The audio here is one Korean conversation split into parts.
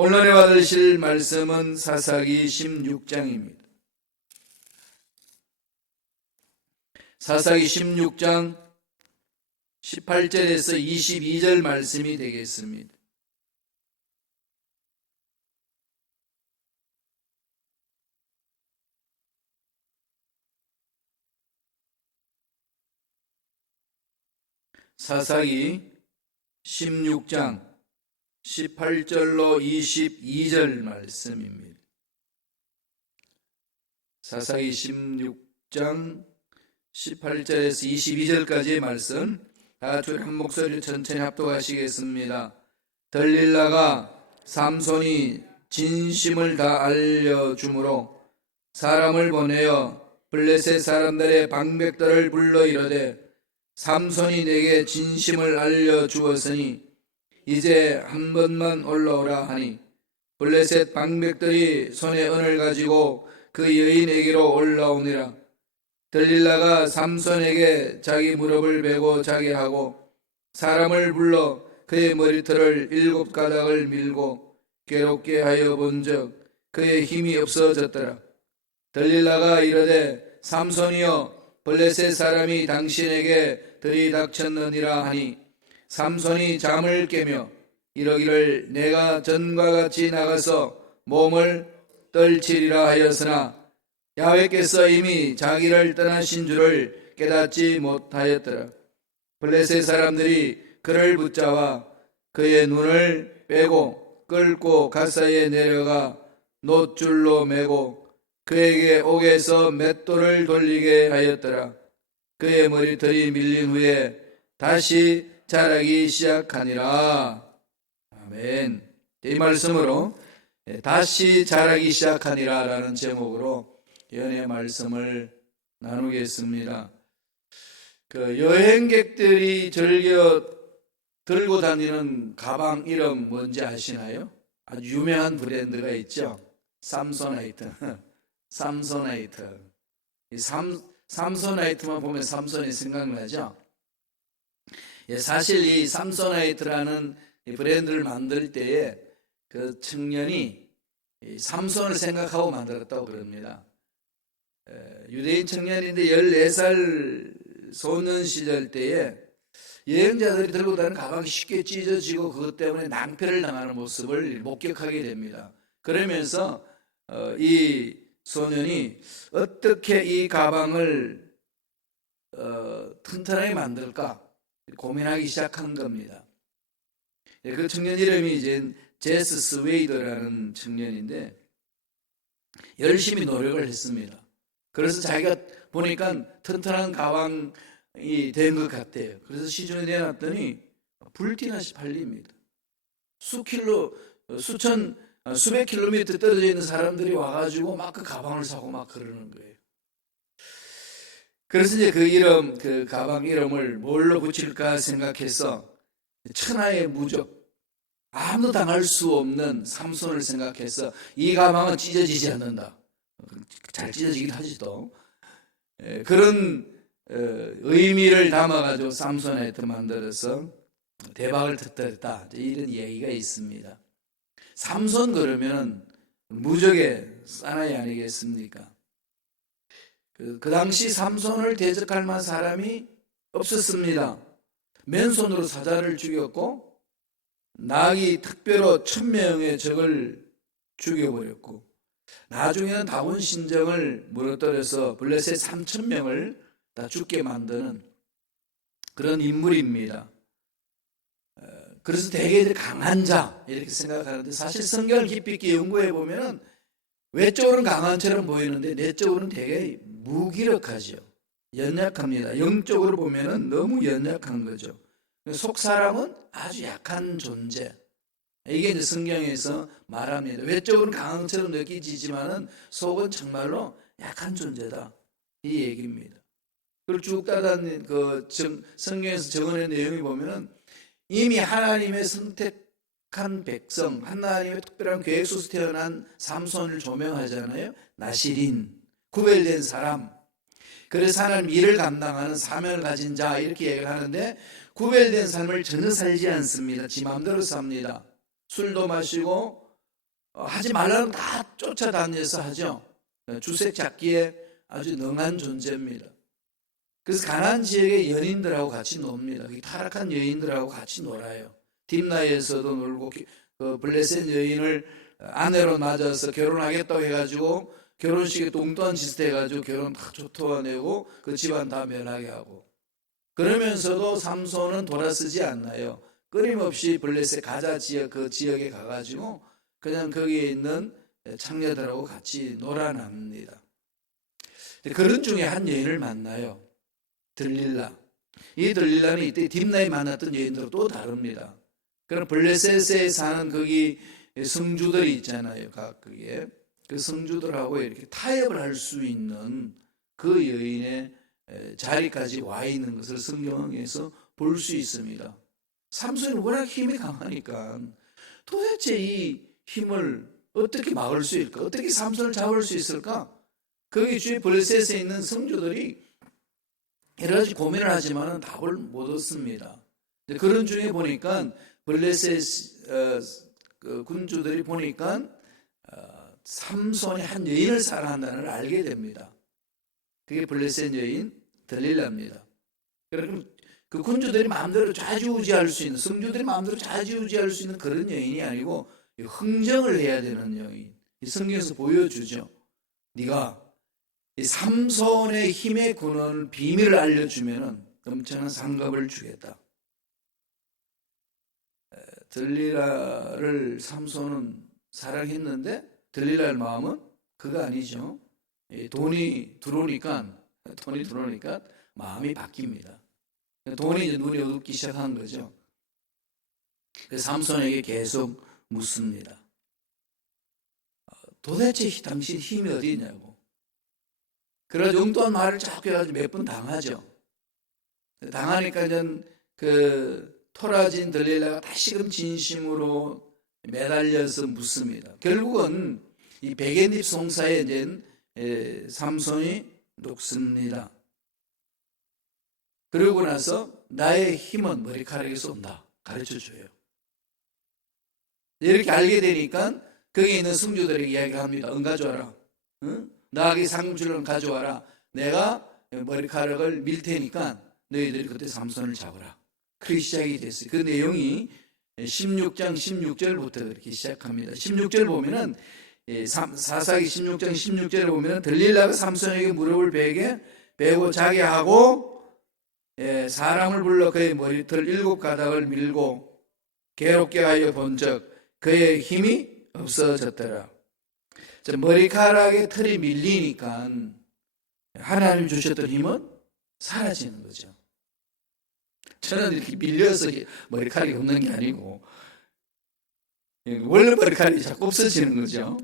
오늘 받으실 말씀은 사사기 16장입니다. 사사기 16장 18절에서 22절 말씀이 되겠습니다. 사사기 16장 18절로 22절 말씀입니다. 사사기 16장 18절에서 22절까지의 말씀 다 같이 한 목소리로 천천히 합독하시겠습니다. 들릴라가 삼손이 진심을 다 알려주므로 사람을 보내어 블레셋 사람들의 방백들을 불러 이르되 삼손이 내게 진심을 알려주었으니 이제 한 번만 올라오라 하니 블레셋 방백들이 손에 은을 가지고 그 여인에게로 올라오니라. 들릴라가 삼손에게 자기 무릎을 베고 자게 하고 사람을 불러 그의 머리털을 7가닥을 밀고 괴롭게 하여 본즉 그의 힘이 없어졌더라. 들릴라가 이르되 삼손이여 블레셋 사람이 당신에게 들이닥쳤느니라 하니 삼손이 잠을 깨며 이러기를 내가 전과 같이 나가서 몸을 떨치리라 하였으나 야훼께서 이미 자기를 떠나신 줄을 깨닫지 못하였더라. 블레셋 사람들이 그를 붙잡아 그의 눈을 빼고 끌고 가사에 내려가 놋줄로 매고 그에게 옥에서 맷돌을 돌리게 하였더라. 그의 머리털이 밀린 후에 다시 자라기 시작하니라. 아멘. 이 말씀으로 다시 자라기 시작하니라 라는 제목으로 연의 말씀을 나누겠습니다. 그 여행객들이 즐겨 들고 다니는 가방 이름 뭔지 아시나요? 아주 유명한 브랜드가 있죠. 삼소나이트. 삼소나이트. 삼소나이트만 보면 삼손이 생각나죠. 사실 이 삼소나이트라는 브랜드를 만들 때에 그 청년이 삼손을 생각하고 만들었다고 그럽니다. 유대인 청년인데 14살 소년 시절 때에 여행자들이 들고 다니는 가방이 쉽게 찢어지고 그것 때문에 낭패를 당하는 모습을 목격하게 됩니다. 그러면서 이 소년이 어떻게 이 가방을 튼튼하게 만들까 고민하기 시작한 겁니다. 그 청년 이름이 이제 제스 스웨이더라는 청년인데 열심히 노력을 했습니다. 그래서 자기가 보니까 튼튼한 가방이 된 것 같아요. 그래서 시중에 내놨더니 불티나시 팔립니다. 수백 킬로미터 떨어져 있는 사람들이 와가지고 막 그 가방을 사고 막 그러는 거예요. 그래서 이제 그 가방 이름을 뭘로 붙일까 생각해서 천하의 무적, 아무도 당할 수 없는 삼손을 생각해서 이 가방은 찢어지지 않는다. 잘 찢어지긴 하지 또. 그런 의미를 담아가지고 삼손나이트 만들어서 대박을 터뜨렸다. 이런 얘기가 있습니다. 삼손 그러면 무적의 사나이 아니겠습니까? 그 당시 삼손을 대적할 만한 사람이 없었습니다. 맨손으로 사자를 죽였고 나귀 특별호 1000명의 적을 죽여버렸고 나중에는 다곤 신정을 무너뜨려서 블레셋 3000명을 다 죽게 만드는 그런 인물입니다. 그래서 대개들 강한 자 이렇게 생각하는데 사실 성경을 깊이 있게 연구해 보면 외적으로는 강한처럼 보이는데 내적으로는 되게 무기력하죠. 연약합니다. 영적으로 보면 너무 연약한 거죠. 속 사람은 아주 약한 존재. 이게 이제 성경에서 말합니다. 외적으로는 강한 것처럼 느끼지만은 속은 정말로 약한 존재다. 이 얘기입니다. 그리고 쭉 따라다니는 성경에서 적어낸 내용이 보면은 이미 하나님의 선택한 백성, 하나님의 특별한 계획 속에서 태어난 삼손을 조명하잖아요. 나실인, 구별된 사람. 그래서 하나님 일을 감당하는 사명을 가진 자 이렇게 얘기를 하는데 구별된 삶을 전혀 살지 않습니다. 지 마음대로 삽니다. 술도 마시고 하지 말라는 다 쫓아다녀서 하죠. 주색 잡기에 아주 능한 존재입니다. 그래서 가나안 지역의 연인들하고 같이 놉니다. 타락한 여인들하고 같이 놀아요. 딥나에서도 놀고 블레셋 여인을 아내로 맞아서 결혼하겠다고 해가지고 결혼식에 뚱뚱한 짓을 해가지고 결혼 다 초토화내고 그 집안 다 멸하게 하고, 그러면서도 삼손은 돌아서지 않나요. 끊임없이 블레셋 가자 지역, 그 지역에 가가지고 그냥 거기에 있는 창녀들하고 같이 놀아납니다. 그런 중에 한 여인을 만나요. 들릴라. 이 들릴라는 이때 딥나에 만났던 여인들과 또 다릅니다. 그럼 블레셋에 사는 거기 성주들이 있잖아요. 거기에 그 성주들하고 이렇게 타협을 할 수 있는 그 여인의 자리까지 와 있는 것을 성경에서 볼 수 있습니다. 삼손이 워낙 힘이 강하니까 도대체 이 힘을 어떻게 막을 수 있을까? 어떻게 삼손을 잡을 수 있을까? 거기 주위 블레셋에 있는 성주들이 여러 가지 고민을 하지만 답을 못 얻습니다. 그런 중에 보니까 블레셋 군주들이 보니까 삼손이 한 여인을 사랑한다는 걸 알게 됩니다. 그게 블레셋 여인 들릴라입니다. 그럼 그 군주들이 마음대로 좌지우지할 수 있는, 성주들이 마음대로 좌지우지할 수 있는 그런 여인이 아니고 흥정을 해야 되는 여인. 이 성경에서 보여주죠. 네가 이 삼손의 힘의 근원 비밀을 알려주면 엄청난 상급을 주겠다. 들릴라를 삼손은 사랑했는데 들릴라의 마음은 그거 아니죠. 돈이 들어오니까 마음이 바뀝니다. 돈이 이제 눈이 어둡기 시작한 거죠. 그래서 삼손에게 계속 묻습니다. 도대체 당신 힘이 어디 있냐고. 그래서 엉뚱한 말을 자꾸 해가지고 몇 번 당하죠. 당하니까 그 토라진 들릴라가 다시금 진심으로 매달려서 묻습니다. 결국은 이 백엔잎 송사에 이제 삼손이 녹습니다. 그러고 나서 나의 힘은 머리카락에서 온다 가르쳐줘요. 이렇게 알게 되니까 거기 있는 성주들에게 이야기를 합니다. 가져와라. 응? 나에게 상주를 가져와라. 내가 머리카락을 밀 테니까 너희들이 그때 삼손을 잡으라. 그렇게 시작이 됐어요. 그 내용이 16장 16절부터 그렇게 시작합니다. 16절 보면은 사사기 16장 16절에 보면은 들릴라가 삼손에게 무릎을 베고 자게 하고 사람을 불러 그의 머리털 7가닥을 밀고 괴롭게 하여 본즉 그의 힘이 없어졌더라. 머리카락의 털이 밀리니까 하나님 주셨던 힘은 사라지는 거죠. 저는 이렇게 밀려서 머리카락이 없는 게 아니고 원래 머리카락이 자꾸 없어지는 거죠.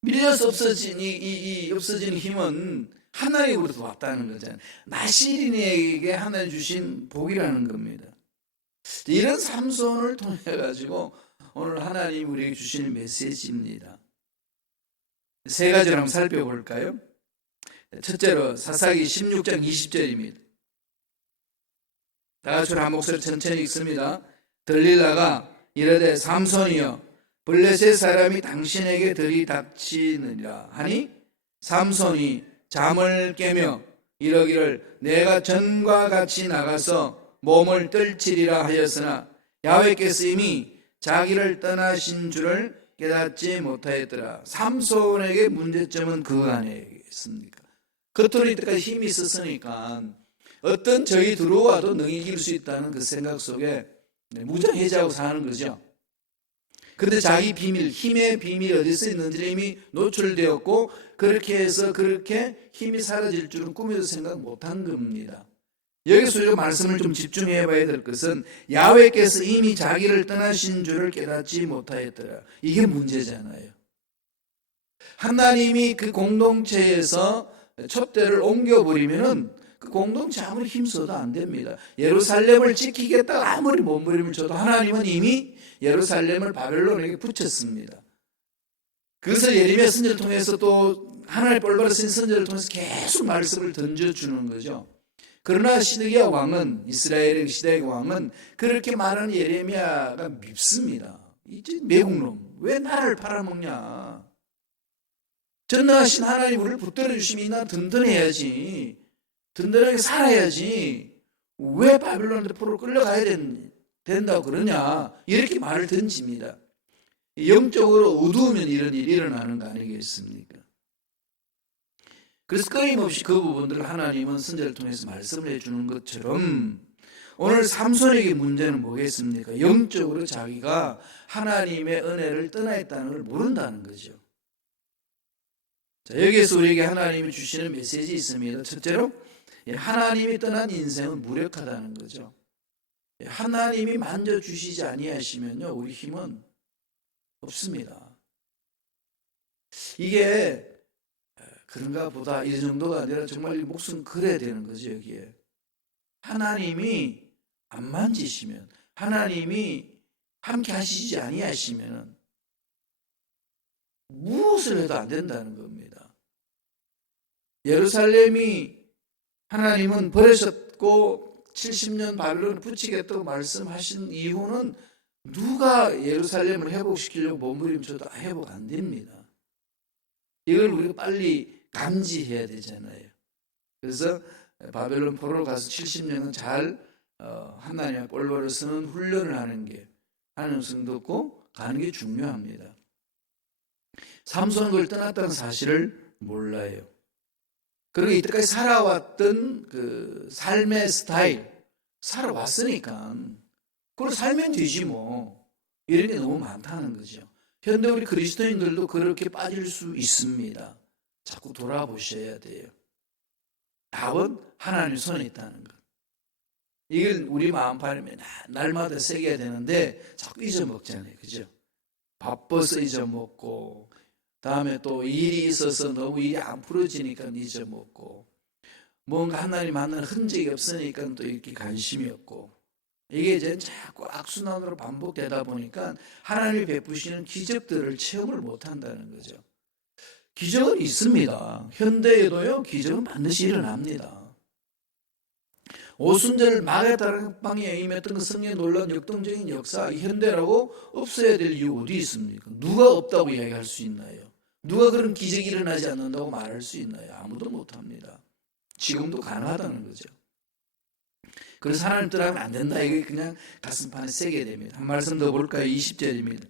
밀려서 없어진 이 없어지는 힘은 하나님으로부터 왔다는 거잖아요. 나시린에게 하나님 주신 복이라는 겁니다. 이런 삼손을 통해 가지고 오늘 하나님 우리에게 주시는 메시지입니다. 세 가지를 한번 살펴볼까요? 첫째로 사사기 16장 20절입니다. 다 같이 한 목소리 천천히 읽습니다. 들릴라가 이르되 삼손이여 블레셋 사람이 당신에게 들이닥치느니라 하니 삼손이 잠을 깨며 이러기를 내가 전과 같이 나가서 몸을 떨치리라 하였으나 야훼께서 이미 자기를 떠나신 줄을 깨닫지 못하였더라. 삼손에게 문제점은 그거 아니겠습니까? 겉으로 이때까지 힘이 있었으니까 어떤 적이 들어와도 능히 이길 수 있다는 그 생각 속에 무장해제하고 사는 거죠. 그런데 자기 비밀, 힘의 비밀이 어디서 있는지 이미 노출되었고 그렇게 해서 그렇게 힘이 사라질 줄은 꿈에도 생각 못한 겁니다. 여기서 이 말씀을 좀 집중해 봐야 될 것은 야훼께서 이미 자기를 떠나신 줄을 깨닫지 못하였더라. 이게 문제잖아요. 하나님이 그 공동체에서 촛대를 옮겨버리면은 그 공동체 아무리 힘써도 안 됩니다. 예루살렘을 지키겠다고 아무리 몸부림을 쳐도 하나님은 이미 예루살렘을 바벨론에게 붙였습니다. 그래서 예레미야 선지자를 통해서 또 하나님 뻘받아 쓴 선지자를 통해서 계속 말씀을 던져주는 거죠. 그러나 시드기야 왕은, 이스라엘의 시드기야 왕은 그렇게 말하는 예레미야가 밉습니다. 이제 매국놈, 왜 나를 팔아먹냐? 전능하신 하나님 우리를 붙들어 주심이 나 든든해야지. 든든하게 살아야지. 왜 바빌론 포로로 끌려가야 된다고 그러냐? 이렇게 말을 던집니다. 영적으로 어두우면 이런 일이 일어나는 거 아니겠습니까? 그래서 끊임없이 그 부분들을 하나님은 선지자를 통해서 말씀을 해주는 것처럼 오늘 삼손에게 문제는 뭐겠습니까? 영적으로 자기가 하나님의 은혜를 떠나 있다는 걸 모른다는 거죠. 자, 여기에서 우리에게 하나님이 주시는 메시지 있습니다. 첫째로 하나님이 떠난 인생은 무력하다는 거죠. 하나님이 만져주시지 아니하시면요 우리 힘은 없습니다. 이게 그런가 보다 이 정도가 아니라 정말 목숨 걸어야 되는 거죠. 여기에 하나님이 안 만지시면, 하나님이 함께 하시지 아니하시면 무엇을 해도 안 된다는 겁니다. 예루살렘이 하나님은 버리셨고 70년 바벨론에 붙이겠다고 말씀하신 이유는 누가 예루살렘을 회복시키려고 몸부림쳐도 회복 안 됩니다. 이걸 우리가 빨리 감지해야 되잖아요. 그래서 바벨론 포로로 가서 70년은 잘 하나님의 꼴보를 쓰는 훈련을 하는 게 하나님 성도 듣고 가는 게 중요합니다. 삼손은 그걸 떠났다는 사실을 몰라요. 그리고 이때까지 살아왔던 그 삶의 스타일 살아왔으니까 그걸 살면 되지 뭐, 이런 게 너무 많다는 거죠. 현대 우리 그리스도인들도 그렇게 빠질 수 있습니다. 자꾸 돌아보셔야 돼요. 답은 하나님 손에 있다는 것. 이걸 우리 마음판에 날마다 새겨야 되는데 자꾸 잊어먹잖아요. 그죠? 바빠서 잊어먹고, 다음에 또 일이 있어서 너무 일이 안 풀어지니까 잊어먹고, 뭔가 하나님 만나는 흔적이 없으니까 또 이렇게 관심이 없고, 이게 이제 자꾸 악순환으로 반복되다 보니까 하나님이 베푸시는 기적들을 체험을 못한다는 거죠. 기적은 있습니다. 현대에도요 기적은 반드시 일어납니다. 오순절 마가다락 방에 임했던 그 성령의 놀라운 역동적인 역사, 이 현대라고 없어야 될 이유 어디 있습니까? 누가 없다고 이야기할 수 있나요? 누가 그런 기적이 일어나지 않는다고 말할 수 있나요? 아무도 못합니다. 지금도 가능하다는 거죠. 그래서 하나님 떠나면 안 된다, 이게 그냥 가슴판에 새게 됩니다. 한 말씀 더 볼까요? 20절입니다.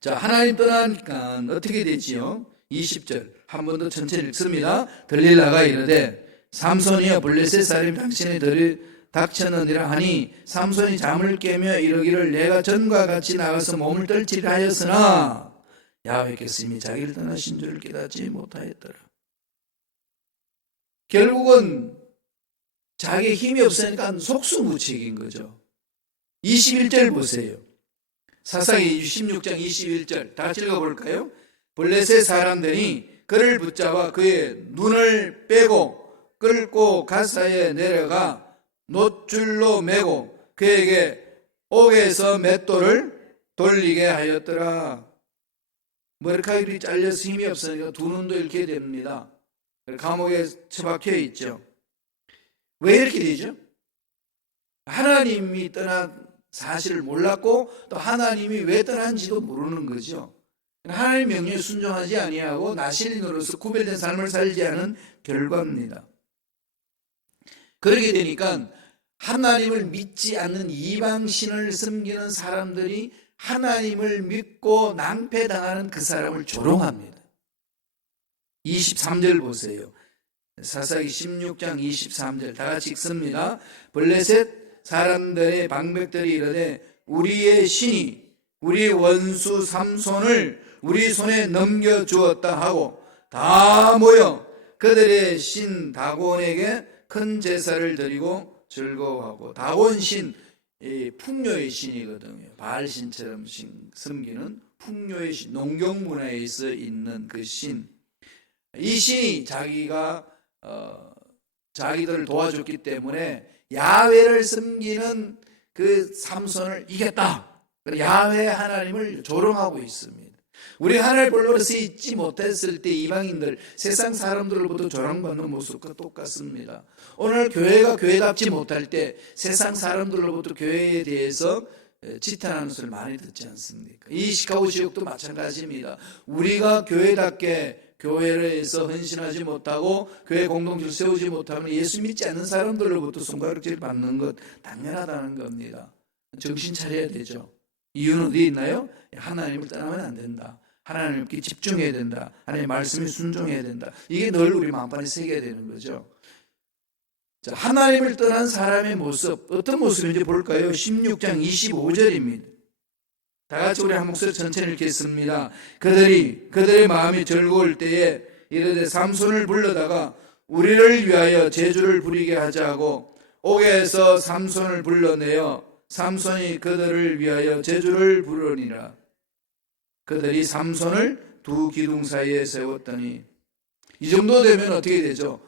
자, 하나님 떠나니까 어떻게 되지요? 20절 한 번 더 천천히 읽습니다. 들릴라가 이르되 삼손이여 블레셋 사람이 당신의 들이 닥쳤느니라 하니 삼손이 잠을 깨며 이르기를 내가 전과 같이 나가서 몸을 떨치려 하였으나 야훼께서 이미 자기를 떠나신 줄을 깨닫지 못하였더라. 결국은 자기 힘이 없으니까 속수무책인 거죠. 21절 보세요. 사사기 16장 21절 다 같이 읽어볼까요? 블레셋 사람들이 그를 붙잡아 그의 눈을 빼고 끌고 가사에 내려가 놋줄로 매고 그에게 옥에서 맷돌을 돌리게 하였더라. 머리카락이 잘려서 힘이 없으니까 두 눈도 잃게 됩니다. 감옥에 처박혀 있죠. 왜 이렇게 되죠? 하나님이 떠난 사실을 몰랐고 또 하나님이 왜 떠난지도 모르는 거죠. 하나님 명령에 순종하지 아니하고 나실인으로서 구별된 삶을 살지 않은 결과입니다. 그렇게 되니까 하나님을 믿지 않는 이방신을 섬기는 사람들이 하나님을 믿고 낭패당하는 그 사람을 조롱합니다. 23절 보세요. 사사기 16장 23절 다 같이 읽습니다. 블레셋 사람들의 방백들이 이르되 우리의 신이 우리 원수 삼손을 우리 손에 넘겨주었다 하고 다 모여 그들의 신 다곤에게 큰 제사를 드리고 즐거워하고, 다곤 신 풍요의 신이거든요. 바알 신처럼 섬기는 풍요의 신, 농경 문화에 있는 그 신. 이 신이 자기가 자기들을 도와줬기 때문에 야훼를 섬기는 그 삼손을 이겼다. 야훼 하나님을 조롱하고 있습니다. 우리 하나님 볼로서 잊지 못했을 때 이방인들, 세상 사람들로부터 조롱받는 모습과 똑같습니다. 오늘 교회가 교회답지 못할 때 세상 사람들로부터 교회에 대해서 지탄하는 소리를 많이 듣지 않습니까? 이 시카고 지역도 마찬가지입니다. 우리가 교회답게 교회에서 헌신하지 못하고 교회 공동체를 세우지 못하면 예수 믿지 않는 사람들로부터 손가락질 받는 것 당연하다는 겁니다. 정신 차려야 되죠. 이유는 어디 있나요? 하나님을 떠나면 안 된다. 하나님께 집중해야 된다. 하나님의 말씀에 순종해야 된다. 이게 늘 우리 마음판에 새겨야 되는 거죠. 자, 하나님을 떠난 사람의 모습, 어떤 모습인지 볼까요? 16장 25절입니다. 다 같이 우리 한 목소리 천천히 읽겠습니다. 그들의 마음이 즐거울 때에 이르되 삼손을 불러다가 우리를 위하여 제주를 부리게 하자고 옥에서 삼손을 불러내어 삼손이 그들을 위하여 제주를 부르니라. 그들이 삼손을 두 기둥 사이에 세웠더니, 이 정도 되면 어떻게 되죠?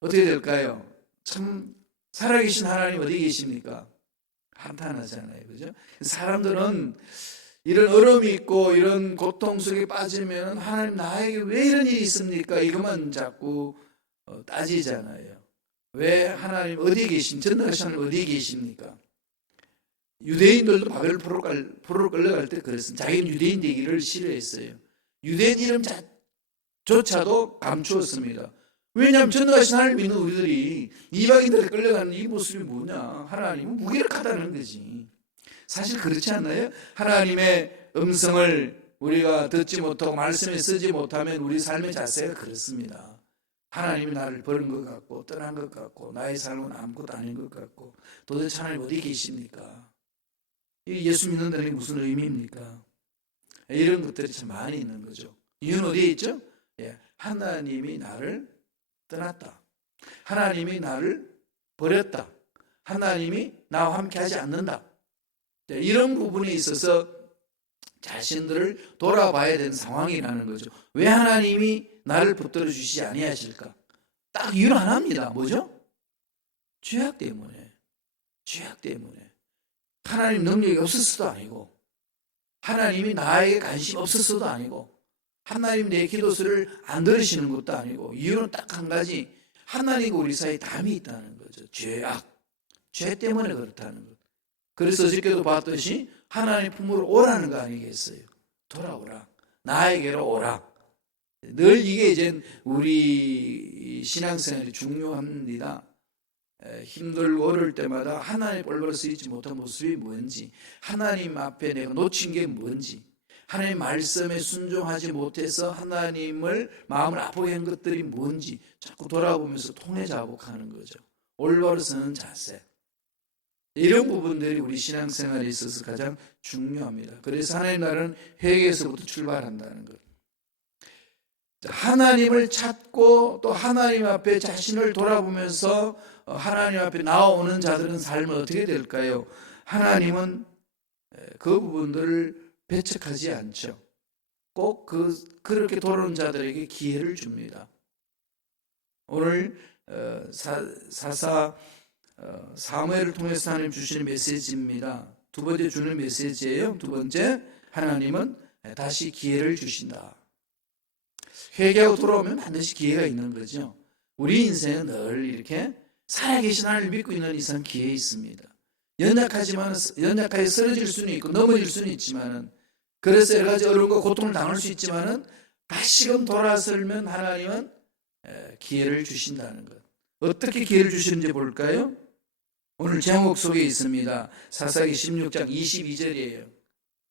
어떻게 될까요? 참 살아계신 하나님 어디 계십니까? 한탄하잖아요. 그죠? 사람들은 이런 어려움이 있고 이런 고통 속에 빠지면 하나님 나에게 왜 이런 일이 있습니까? 이것만 자꾸 따지잖아요. 왜 하나님 어디 전능하신 하나님 어디 계십니까? 유대인들도 바벨 포로로 끌려갈 때 그랬습니다. 자기는 유대인 되기를 싫어했어요. 유대인 이름조차도 감추었습니다. 왜냐하면 전능하신 하나님 믿는 우리들이 이방인들에 끌려가는 이 모습이 뭐냐? 하나님은 무기력하다는 거지. 사실 그렇지 않나요? 하나님의 음성을 우리가 듣지 못하고 말씀에 쓰지 못하면 우리 삶의 자세가 그렇습니다. 하나님이 나를 버린 것 같고 떠난 것 같고 나의 삶은 아무것도 아닌 것 같고 도대체 하나님 어디 계십니까? 예수 믿는다는 게 무슨 의미입니까? 이런 것들이 참 많이 있는 거죠. 이유는 어디에 있죠? 하나님이 나를 떠났다. 하나님이 나를 버렸다. 하나님이 나와 함께 하지 않는다. 이런 부분에 있어서 자신들을 돌아봐야 되는 상황이라는 거죠. 왜 하나님이 나를 붙들어 주시지 아니하실까? 딱 이유는 하나입니다. 뭐죠? 죄악 때문에. 죄악 때문에. 하나님 능력이 없었어도 아니고 하나님이 나에게 관심 없었어도 아니고 하나님 내 기도소리를 안 들으시는 것도 아니고 이유는 딱 한 가지, 하나님과 우리 사이에 담이 있다는 거죠. 죄악. 죄 때문에 그렇다는 것. 그래서 어저께도 봤듯이 하나님 품으로 오라는 거 아니겠어요? 돌아오라. 나에게로 오라. 늘 이게 이제 우리 신앙생활이 중요합니다. 힘들고 어려울 때마다 하나님 볼바로 쓰이지 못한 모습이 뭔지, 하나님 앞에 내가 놓친 게 뭔지, 하나님 말씀에 순종하지 못해서 하나님을 마음을 아프게 한 것들이 뭔지 자꾸 돌아보면서 통회자복하는 거죠. 올바로 서는 자세. 이런 부분들이 우리 신앙생활에 있어서 가장 중요합니다. 그래서 하나님 나라는 회개에서부터 출발한다는 것. 하나님을 찾고 또 하나님 앞에 자신을 돌아보면서 하나님 앞에 나오는 자들은 삶은 어떻게 될까요? 하나님은 그 부분들을 배척하지 않죠. 꼭 그렇게 돌아오는 자들에게 기회를 줍니다. 오늘 사무엘을 통해서 하나님 주시는 메시지입니다. 두 번째 주는 메시지예요. 두 번째, 하나님은 다시 기회를 주신다. 회개하고 돌아오면 반드시 기회가 있는 거죠. 우리 인생은 늘 이렇게 살아계신 하나님을 믿고 있는 이상 기회 있습니다. 연약하게 쓰러질 수는 있고 넘어질 수는 있지만은, 그래서 여러 가지 어려움과 고통을 당할 수 있지만은 다시금 돌아설면 하나님은 기회를 주신다는 것. 어떻게 기회를 주시는지 볼까요? 오늘 제목 속에 있습니다. 사사기 16장 22절이에요.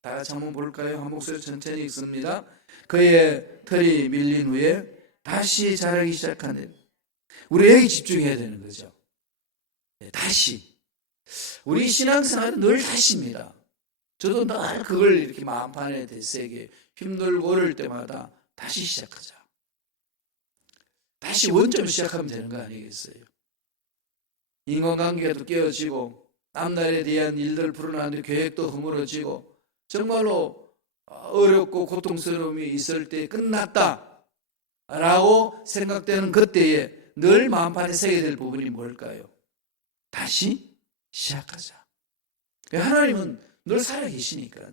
다 같이 한번 볼까요? 한 목소리 천천히 읽습니다. 그의 털이 밀린 후에 다시 자라기 시작하는, 우리 여기 집중해야 되는 거죠. 다시. 우리 신앙생활은 늘 다시입니다. 저도 늘 그걸 이렇게 마음판에 대세게 힘들고 어려울 때마다 다시 시작하자. 다시 원점 시작하면 되는 거 아니겠어요? 인간관계도 깨어지고 앞날에 대한 일들 불어나는데 계획도 허물어지고 정말로 어렵고 고통스러움이 있을 때 끝났다 라고 생각되는 그때에 늘 마음판에 새게 될 부분이 뭘까요? 다시 시작하자. 하나님은 늘 살아계시니까요.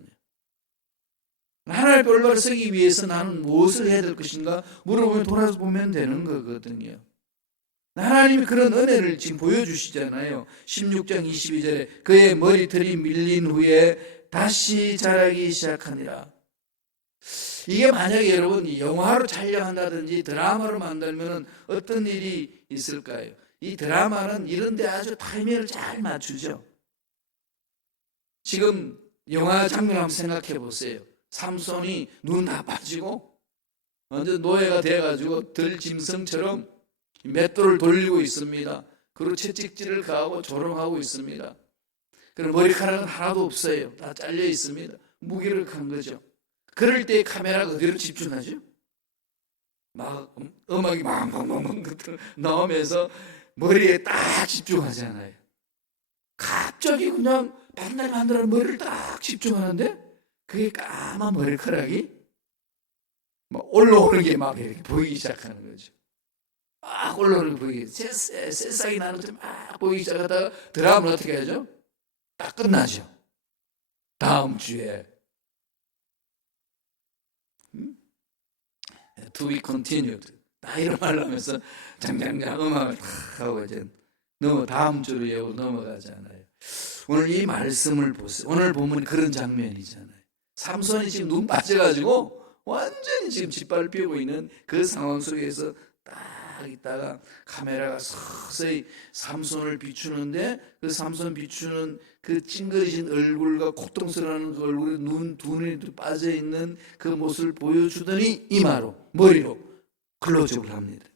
하나님의 올바로 서기 위해서 나는 무엇을 해야 될 것인가 물어보면 돌아보면 되는 거거든요. 하나님이 그런 은혜를 지금 보여주시잖아요. 16장 22절에 그의 머리털이 밀린 후에 다시 자라기 시작하니라. 이게 만약에 여러분 영화로 촬영한다든지 드라마로 만들면 어떤 일이 있을까요? 이 드라마는 이런데 아주 타이밍을 잘 맞추죠. 지금 영화 장면 한번 생각해 보세요. 삼손이 눈 다 빠지고 완전 노예가 돼가지고 들짐승처럼 맷돌을 돌리고 있습니다. 그리고 채찍질을 가하고 조롱하고 있습니다. 그리고 머리카락은 하나도 없어요. 다 잘려 있습니다. 무기력한 거죠. 그럴 때 카메라가 어디로 집중하죠? 막 음악이 막 나오면서 머리에 딱 집중하잖아요. 갑자기 그냥 반달 반달한 머리를 딱 집중하는데 그게 까만 머리카락이 막 올라오는 게 막 이렇게 보이기 시작하는 거죠. 막 올라오는 게 보이기, 새싹이 나는 것처럼 막 보이기 시작하다가 드라마는 어떻게 하죠? 딱 끝나죠. 다음 주에 To be continued. 다 이런 말을 하면서 장장장 음악을 탁 하고 이제 다음 주로 예고 넘어가잖아요. 오늘 이 말씀을 보세요. 오늘 보면 그런 장면이잖아요. 삼손이 지금 눈 빠져가지고 완전히 지금 짓밟히고 있는 그 상황 속에서 딱 있다가 카메라가 서서히 삼손을 비추는데 그 삼손 비추는 그 찡그리신 얼굴과 고통스러운 그 얼굴에 두 눈이 빠져있는 그 모습을 보여주더니 이마로 머리로 클로즈업을 합니다.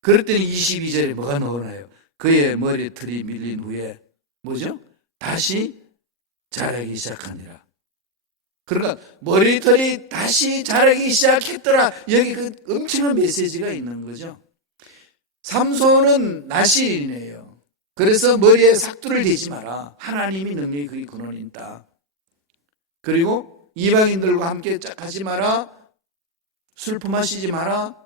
그랬더니 22절에 뭐가 나오나요? 그의 머리털이 밀린 후에 뭐죠? 다시 자라기 시작하니라. 그러니까 머리털이 다시 자라기 시작했더라. 여기 그 엄청난 메시지가 있는 거죠. 삼손은 나시인이에요. 그래서 머리에 삭두를 대지 마라. 하나님이 능력이 그의 근원이다. 그리고 이방인들과 함께 짝하지 마라. 술 품마시지 마라.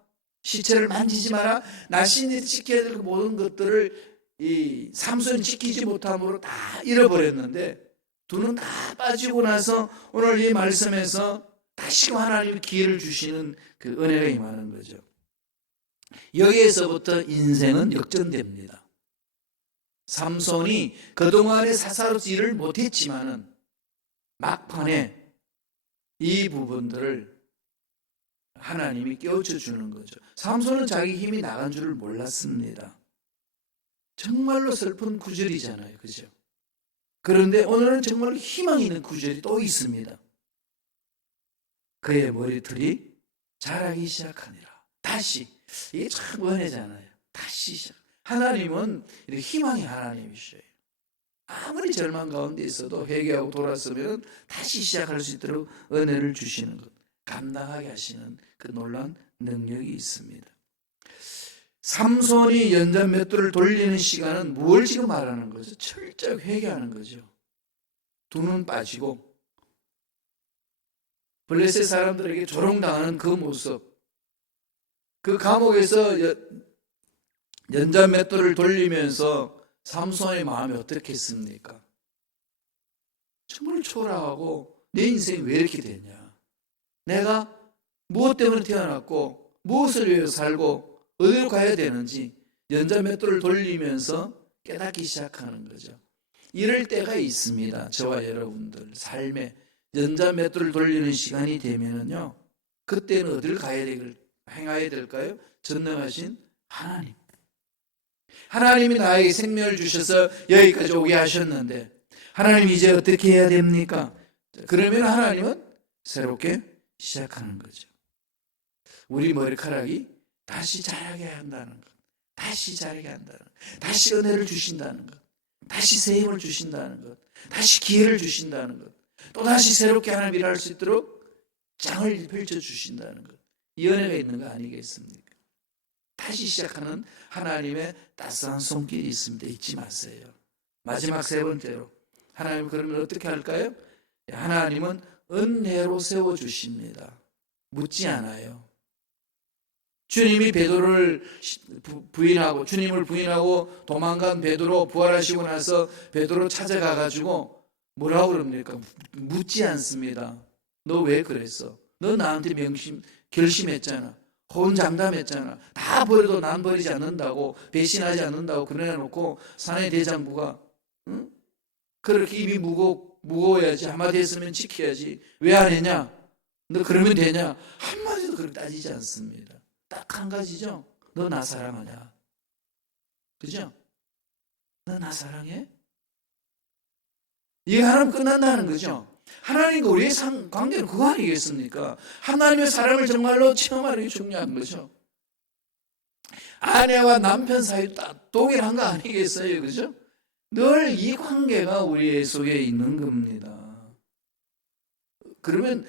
시체를 만지지 마라. 나시인이 지켜야 될 모든 것들을 이 삼손이 지키지 못함으로 다 잃어버렸는데 두 눈 다 빠지고 나서 오늘 이 말씀에서 다시금 하나님이 기회를 주시는 그 은혜가 임하는 거죠. 여기에서부터 인생은 역전됩니다. 삼손이 그동안에 사사로서 일을 못했지만은 막판에 이 부분들을 하나님이 깨우쳐 주는 거죠. 삼손은 자기 힘이 나간 줄을 몰랐습니다. 정말로 슬픈 구절이잖아요. 그죠? 그런데 오늘은 정말 희망이 있는 구절이 또 있습니다. 그의 머리털이 자라기 시작하니라. 다시. 이게 참 은혜잖아요. 다시 시작. 하나님은 희망의 하나님이셔요. 아무리 절망 가운데 있어도 회개하고 돌아서면 다시 시작할 수 있도록 은혜를 주시는 것, 감당하게 하시는 그 놀라운 능력이 있습니다. 삼손이 연장 맷돌을 돌리는 시간은 무엇을 지금 말하는 거죠? 철저히 회개하는 거죠. 두 눈 빠지고 블레셋 사람들에게 조롱당하는 그 모습, 그 감옥에서 연장 맷돌을 돌리면서 삼손의 마음이 어떻겠습니까? 정말 초라하고 내 인생이 왜 이렇게 됐냐? 내가 무엇 때문에 태어났고 무엇을 위해서 살고 어디로 가야 되는지 연장 맷돌을 돌리면서 깨닫기 시작하는 거죠. 이럴 때가 있습니다. 저와 여러분들 삶에 연장 맷돌을 돌리는 시간이 되면은요, 그때는 어디를 행해야 될까요? 전능하신 하나님. 하나님이 나에게 생명을 주셔서 여기까지 오게 하셨는데 하나님 이제 어떻게 해야 됩니까? 그러면 하나님은 새롭게 시작하는 거죠. 우리 머리카락이 다시 자라게 한다는 것, 다시 자라게 한다는 것, 다시 은혜를 주신다는 것, 다시 새 힘을 주신다는 것, 다시 기회를 주신다는 것, 또 다시 새롭게 하나님 일할 수 있도록 장을 펼쳐 주신다는 것, 이 은혜가 있는 거 아니겠습니까? 다시 시작하는 하나님의 따스한 손길이 있습니다. 잊지 마세요. 마지막 세 번째로 하나님 그러면 어떻게 할까요? 하나님은 은혜로 세워주십니다. 묻지 않아요. 주님이 베드로를 부인하고 주님을 부인하고 도망간 베드로 부활하시고 나서 베드로 찾아가가지고 뭐라고 그럽니까? 묻지 않습니다. 너 왜 그랬어? 너 나한테 결심했잖아. 호언장담했잖아. 다 버려도 난 버리지 않는다고, 배신하지 않는다고 그래놓고 사내 대장부가, 응? 그렇게 입이 무거워야지. 한마디 했으면 지켜야지. 왜 안 했냐? 너 그러면 되냐? 한마디도 그렇게 따지지 않습니다. 딱 한 가지죠. 너 나 사랑하냐? 그죠? 너 나 사랑해? 이게 하나님 끝난다는 거죠. 하나님과 우리의 관계는 그거 아니겠습니까? 하나님의 사랑을 정말로 체험하는 게 중요한 거죠. 아내와 남편 사이도 동일한 거 아니겠어요? 그죠? 늘 이 관계가 우리 속에 있는 겁니다. 그러면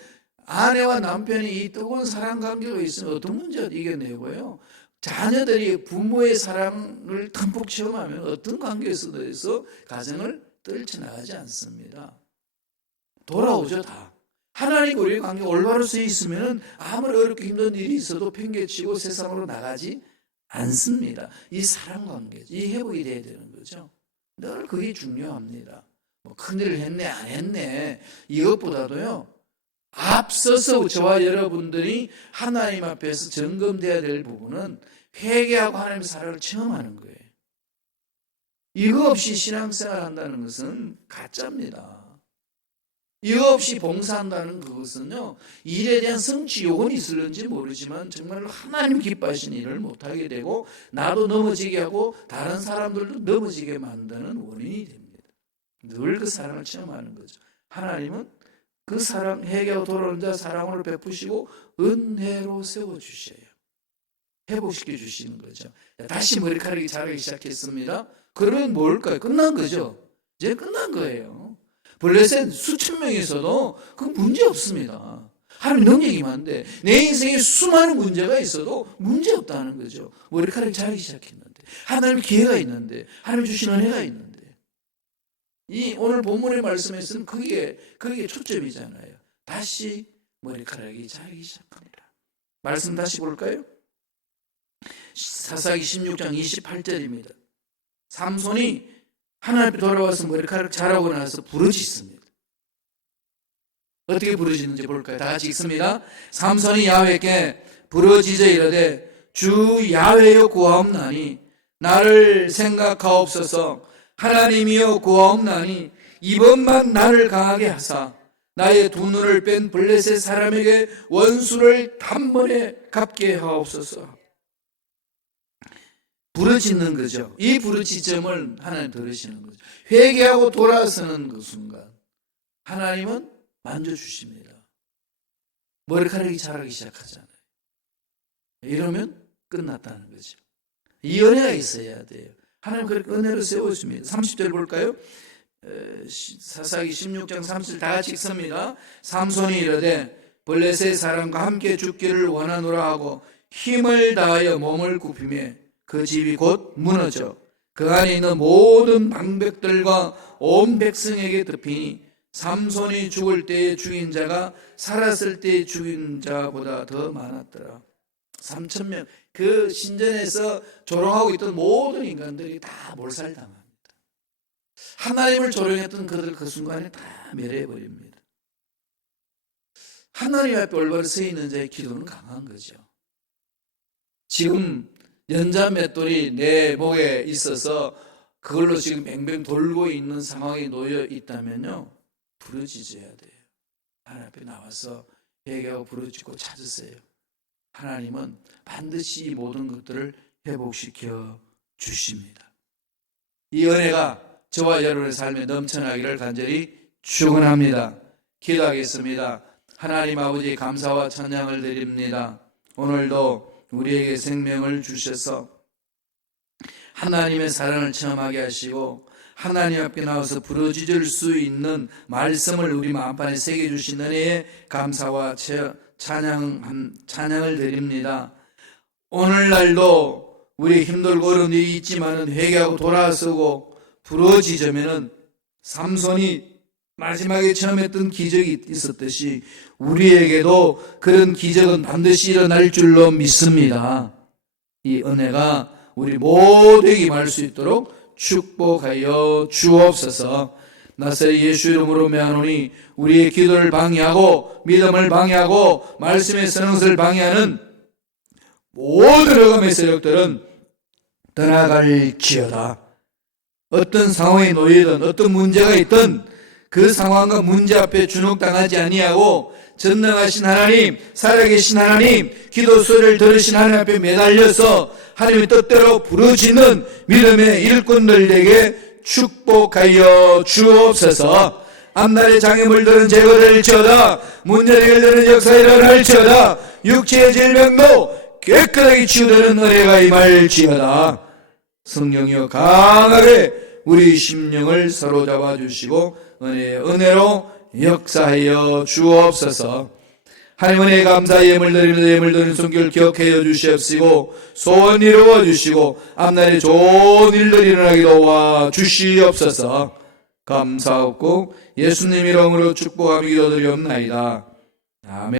아내와 남편이 이 뜨거운 사랑 관계가 있으면 어떤 문제도 이겨내고요. 자녀들이 부모의 사랑을 듬뿍 체험하면 어떤 관계에서도 가정을 떨쳐나가지 않습니다. 돌아오죠, 다. 하나님과 우리의 관계가 올바로 서 있으면 아무리 어렵고 힘든 일이 있어도 팽개치고 세상으로 나가지 않습니다. 이 사랑 관계, 이 회복이 돼야 되는 거죠. 늘 그게 중요합니다. 뭐 큰일을 했네, 안 했네. 이것보다도요, 앞서서 저와 여러분들이 하나님 앞에서 점검돼야 될 부분은 회개하고 하나님의 사랑을 체험하는 거예요. 이거 없이 신앙생활 한다는 것은 가짜입니다. 이거 없이 봉사한다는 그것은요, 일에 대한 성취 요건이 있을는지 모르지만 정말로 하나님 기뻐하시는 일을 못하게 되고 나도 넘어지게 하고 다른 사람들도 넘어지게 만드는 원인이 됩니다. 늘 그 사랑을 체험하는 거죠. 하나님은 그 사랑, 회개하고 돌아오는 자 사랑으로 베푸시고 은혜로 세워주셔요. 회복시켜 주시는 거죠. 다시 머리카락이 자라기 시작했습니다. 그러면 뭘까요? 끝난 거죠. 이제 끝난 거예요. 블레셋 수천 명이 있어도 그 문제 없습니다. 하나님 능력이 많은데 내 인생에 수많은 문제가 있어도 문제 없다는 거죠. 머리카락이 자라기 시작했는데 하나님 기회가 있는데 하나님 주신 은혜가 있는데 이 오늘 본문의 말씀에서는 그게 초점이잖아요. 다시 머리카락이 자라기 시작합니다. 말씀 다시 볼까요? 사사기 16장 28절입니다. 삼손이 하나님 앞에 돌아와서 머리카락 자라고 나서 부르짖습니다. 어떻게 부르짖는지 볼까요? 다 같이 읽습니다. 삼손이 야훼께 부르짖어 이르되 주 야훼여 구하옵나니 나를 생각하옵소서. 하나님이여 구하옵나니 이번만 나를 강하게 하사 나의 두 눈을 뺀 블레셋 사람에게 원수를 단번에 갚게 하옵소서. 부르짖는 거죠. 이 부르짖음을 하나님 들으시는 거죠. 회개하고 돌아서는 그 순간 하나님은 만져주십니다. 머리카락이 자라기 시작하잖아요. 이러면 끝났다는 거죠. 이 은혜가 있어야 돼요. 하나님 그렇게 은혜로 세워줍니다. 30절 볼까요? 사사기 16장 30절 다 같이 읽습니다. 삼손이 이르되 블레셋 사람과 함께 죽기를 원하노라 하고 힘을 다하여 몸을 굽히며 그 집이 곧 무너져 그 안에 있는 모든 방백들과 온 백성에게 덮이니 삼손이 죽을 때에 죽인 자가 살았을 때에 죽인 자보다 더 많았더라. 3,000명. 그 신전에서 조롱하고 있던 모든 인간들이 다 몰살당합니다. 하나님을 조롱했던 그들 그 순간에 다 멸해버립니다. 하나님 앞에 올바로 서 있는 자의 기도는 강한 거죠. 지금 연자 맷돌이 내 목에 있어서 그걸로 지금 뱅뱅 돌고 있는 상황에 놓여 있다면요, 부르짖어야 돼요. 하나님 앞에 나와서 회개하고 부르짖고 찾으세요. 하나님은 반드시 이 모든 것들을 회복시켜 주십니다. 이 은혜가 저와 여러분의 삶에 넘쳐나기를 간절히 축원합니다. 기도하겠습니다. 하나님 아버지 감사와 찬양을 드립니다. 오늘도 우리에게 생명을 주셔서 하나님의 사랑을 체험하게 하시고 하나님 앞에 나와서 부르짖을 수 있는 말씀을 우리 마음판에 새겨주신 은혜에 감사와 찬양을 드립니다. 오늘날도 우리 힘들고 어려운 일이 있지만 회개하고 돌아서고 부르짖으면 삼손이 마지막에 처음 했던 기적이 있었듯이 우리에게도 그런 기적은 반드시 일어날 줄로 믿습니다. 이 은혜가 우리 모두에게 임할 수 있도록 축복하여 주옵소서. 나사렛 예수 이름으로 명하노니 우리의 기도를 방해하고 믿음을 방해하고 말씀의 선행을 방해하는 모든 어감의 세력들은 떠나갈지어다. 어떤 상황에 놓이든 어떤 문제가 있든 그 상황과 문제 앞에 주눅당하지 아니하고 전능하신 하나님, 살아계신 하나님, 기도 소리를 들으신 하나님 앞에 매달려서 하나님의 뜻대로 부르짖는 믿음의 일꾼들에게 축복하여 주옵소서. 앞날의 장애물들은 제거될지어다. 문제를 해결되는 역사가 일어날지어다. 육체의 질병도 깨끗하게 치유되는 은혜가 임할지어다. 성령이여 강하게 우리 심령을 사로잡아 주시고 은혜로 역사하여 주옵소서. 하나님 은혜에 감사 예물 드리는 손길 기억하여 주시옵시고 소원 이루어 주시고 앞날에 좋은 일들이 일어나게 도와 주시옵소서. 감사하고 예수님 이름으로 축복하며 기도드리옵나이다. 아멘.